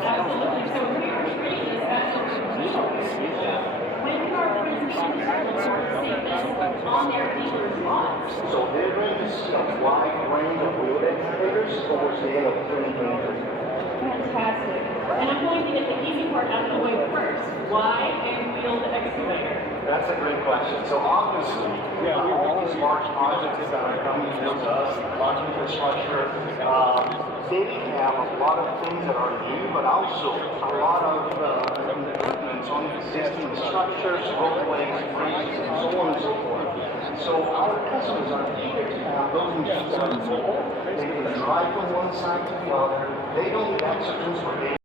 Absolutely. So we are treating this as when our presentations on their dealer's lots. So they're going to see a wide range of wheel excavators over the of 3 meters. Fantastic. And I'm going to get the easy part out of the way first. Why a wheeled excavator? That's a great question. So obviously, all these large projects that are coming to us, large infrastructure, they have a lot of things that are new, but also a lot of improvements on existing structures, roadways, bridges, and so on and so forth. So our customers are eager to have those machines on the floor. They can drive from one side to the other. They don't get to where they